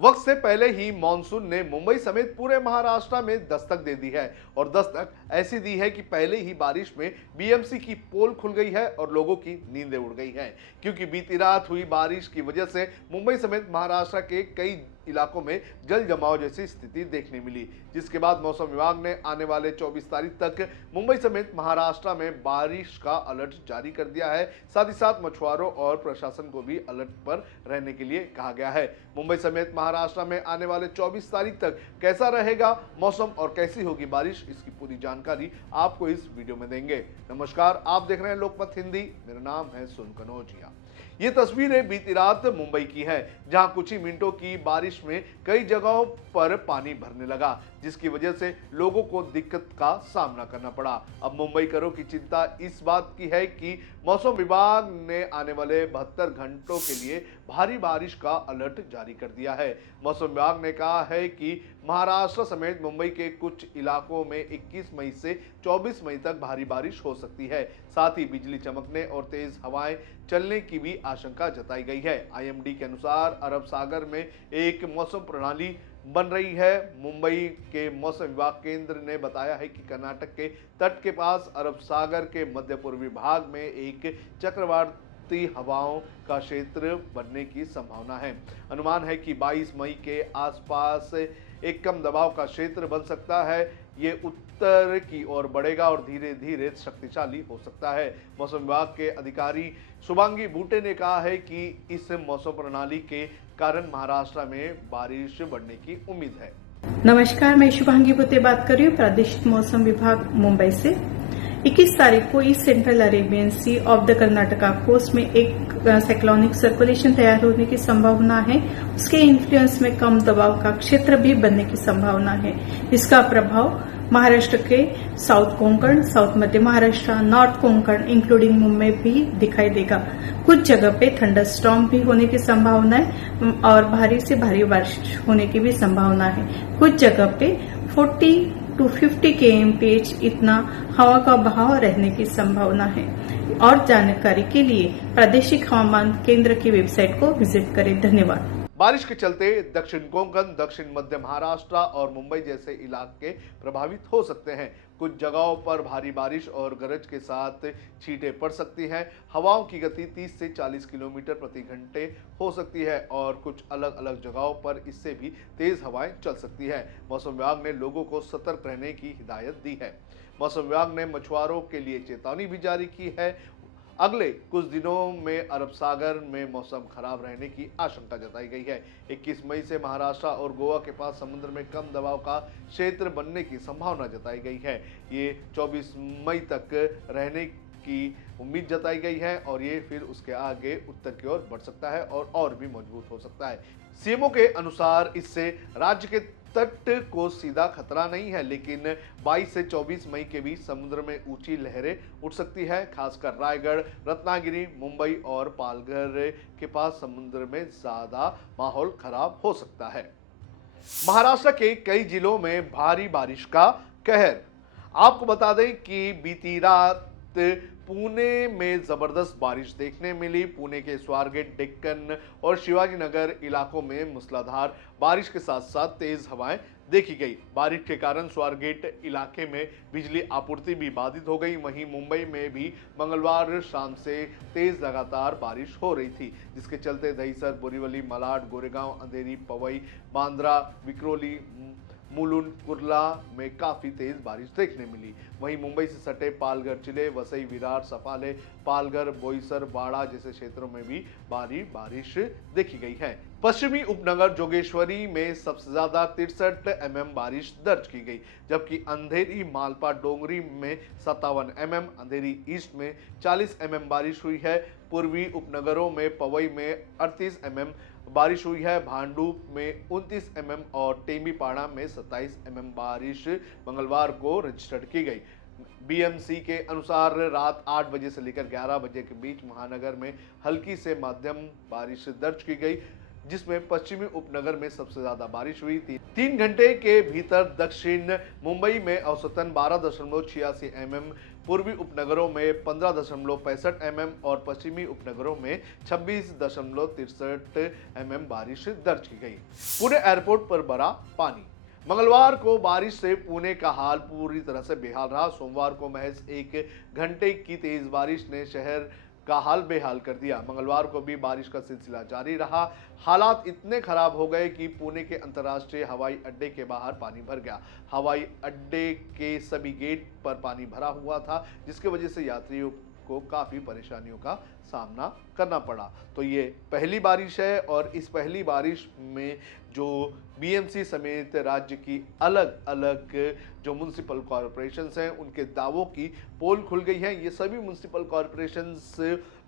वक्त से पहले ही मानसून ने मुंबई समेत पूरे महाराष्ट्र में दस्तक दे दी है और दस्तक ऐसी दी है कि पहले ही बारिश में बीएमसी की पोल खुल गई है और लोगों की नींदें उड़ गई हैं, क्योंकि बीती रात हुई बारिश की वजह से मुंबई समेत महाराष्ट्र के कई इलाकों में जल जमाव जैसी स्थिति देखने मिली, जिसके बाद मौसम विभाग ने आने वाले 24 तारीख तक मुंबई समेत महाराष्ट्र में बारिश का अलर्ट जारी कर दिया है। साथ ही साथ मछुआरों और प्रशासन को भी अलर्ट पर रहने के लिए कहा गया है। मुंबई समेत महाराष्ट्र में आने वाले 24 तारीख तक कैसा रहेगा मौसम और कैसी होगी बारिश, इसकी पूरी जानकारी आपको इस वीडियो में देंगे। नमस्कार, आप देख रहे हैं लोकमत हिंदी। मेरा नाम है सुन कनौजिया। ये तस्वीरें बीती रात मुंबई की है, जहां कुछ ही मिनटों की बारिश में कई जगहों पर पानी भरने लगा, जिसकी वजह से लोगों को दिक्कत का सामना करना पड़ा। अब मुंबईकरों की चिंता इस बात की है कि मौसम विभाग ने आने वाले 72 घंटों के लिए भारी बारिश का अलर्ट जारी कर दिया है। मौसम विभाग ने कहा है कि महाराष्ट्र समेत मुंबई के कुछ इलाकों में 21 मई से 24 मई तक भारी बारिश हो सकती है। साथ ही बिजली चमकने और तेज हवाएं चलने की भी आशंका जताई गई है। आईएमडी के अनुसार अरब सागर में एक मौसम प्रणाली बन रही है। मुंबई के मौसम विभाग केंद्र ने बताया है कि कर्नाटक के तट के पास अरब सागर के मध्य पूर्वी भाग में एक चक्रवाती हवाओं का क्षेत्र बनने की संभावना है। अनुमान है कि 22 मई के आसपास एक कम दबाव का क्षेत्र बन सकता है। ये उत्तर की ओर बढ़ेगा और धीरे धीरे शक्तिशाली हो सकता है। मौसम विभाग के अधिकारी शुभांगी बूटे ने कहा है कि इस मौसम प्रणाली के कारण महाराष्ट्र में बारिश बढ़ने की उम्मीद है। नमस्कार, मैं शुभांगी बुते बात कर रही हूँ प्रादेशिक मौसम विभाग मुंबई से। 21 तारीख को east central Arabian sea of the Karnataka coast में एक साइक्लोनिक सर्कुलेशन तैयार होने की संभावना है। उसके इन्फ्लुएंस में कम दबाव का क्षेत्र भी बनने की संभावना है। इसका प्रभाव महाराष्ट्र के साउथ कोंकण, साउथ मध्य महाराष्ट्र, नॉर्थ कोंकण इंक्लूडिंग मुंबई भी दिखाई देगा। कुछ जगह पे थंडर स्टॉर्म भी होने की संभावना है और भारी से भारी बारिश होने की भी संभावना है। कुछ जगह पे 40 to 50 kmph इतना हवा का बहाव रहने की संभावना है। और जानकारी के लिए प्रादेशिक हवामान केंद्र की वेबसाइट को विजिट करें। धन्यवाद। बारिश के चलते दक्षिण कोंकण, दक्षिण मध्य महाराष्ट्र और मुंबई जैसे इलाके प्रभावित हो सकते हैं। कुछ जगहों पर भारी बारिश और गरज के साथ छींटें पड़ सकती हैं। हवाओं की गति 30 से 40 किलोमीटर प्रति घंटे हो सकती है और कुछ अलग अलग जगहों पर इससे भी तेज हवाएं चल सकती है। मौसम विभाग ने लोगों को सतर्क रहने की हिदायत दी है। मौसम विभाग ने मछुआरों के लिए चेतावनी भी जारी की है। अगले कुछ दिनों में अरब सागर में मौसम खराब रहने की आशंका जताई गई है। 21 मई से महाराष्ट्र और गोवा के पास समुद्र में कम दबाव का क्षेत्र बनने की संभावना जताई गई है। ये 24 मई तक रहने की उम्मीद जताई गई है और ये फिर उसके आगे उत्तर की ओर बढ़ सकता है और भी मजबूत हो सकता है। सीएमओ के अनुसार इससे राज्य के तट को सीधा खतरा नहीं है, लेकिन 22 से 24 मई के बीच समुद्र में ऊंची लहरें उठ सकती है। खासकर रायगढ़, रत्नागिरी, मुंबई और पालघर के पास समुद्र में ज्यादा माहौल खराब हो सकता है। महाराष्ट्र के कई जिलों में भारी बारिश का कहर। आपको बता दें कि बीती रात पुणे में जबरदस्त बारिश देखने मिली। पुणे के स्वारगेट, डेक्कन और शिवाजी नगर इलाकों में मूसलाधार बारिश के साथ साथ तेज हवाएं देखी गई। बारिश के कारण स्वारगेट इलाके में बिजली आपूर्ति भी बाधित हो गई। वहीं मुंबई में भी मंगलवार शाम से तेज लगातार बारिश हो रही थी, जिसके चलते दहिसर, बोरीवली, मालाड, गोरेगांव, अंधेरी, पवई, बांद्रा, विक्रोली, मुलुंड, कुर्ला में काफी तेज बारिश देखने मिली। वहीं मुंबई से सटे पालघर, चिले, वसई, विरार, सफाले, पालघर, बोईसर, बाड़ा जैसे क्षेत्रों में भी भारी बारिश देखी गई है। पश्चिमी उपनगर जोगेश्वरी में सबसे ज्यादा 63 mm बारिश दर्ज की गई, जबकि अंधेरी, मालपा, डोंगरी में 57 mm, अंधेरी ईस्ट में 40 mm बारिश हुई है। पूर्वी उपनगरों में पवई में 38 mm बारिश हुई है। भांडुप में 29 mm और टेमीपाड़ा में 27 mm बारिश मंगलवार को रजिस्टर्ड की गई। बीएमसी के अनुसार रात 8 बजे से लेकर 11 बजे के बीच महानगर में हल्की से मध्यम बारिश दर्ज की गई। जिसमें पश्चिमी उपनगर में सबसे ज्यादा बारिश हुई थी। 3 घंटे के भीतर दक्षिण मुंबई में औसतन 12.86 mm, पूर्वी उपनगरों में 15.65 mm और पश्चिमी उपनगरों में 26.63 mm बारिश दर्ज की गई। पुणे एयरपोर्ट पर भरा पानी। मंगलवार को बारिश से पुणे का हाल पूरी तरह से बेहाल रहा। सोमवार को महज 1 घंटे की तेज बारिश ने शहर का हाल बेहाल कर दिया। मंगलवार को भी बारिश का सिलसिला जारी रहा। हालात इतने खराब हो गए कि पुणे के अंतर्राष्ट्रीय हवाई अड्डे के बाहर पानी भर गया। हवाई अड्डे के सभी गेट पर पानी भरा हुआ था, जिसकी वजह से यात्रियों को काफी परेशानियों का सामना करना पड़ा। तो ये पहली बारिश है और इस पहली बारिश में जो बीएमसी समेत राज्य की अलग अलग जो म्युनिसिपल कॉरपोरेशंस हैं उनके दावों की पोल खुल गई है। ये सभी म्युनिसिपल कॉरपोरेशंस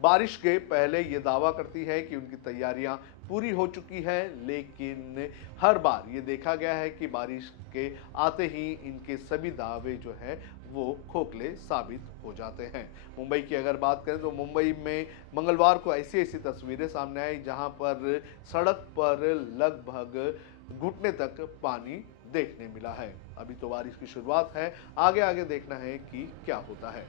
बारिश के पहले ये दावा करती है कि उनकी तैयारियां पूरी हो चुकी है, लेकिन हर बार ये देखा गया है कि बारिश के आते ही इनके सभी दावे जो है वो खोखले साबित हो जाते हैं। मुंबई की अगर बात करें तो मुंबई में मंगलवार को ऐसी तस्वीरें सामने आई जहां पर सड़क पर लगभग घुटने तक पानी देखने मिला है। अभी तो बारिश की शुरुआत है, आगे देखना है कि क्या होता है।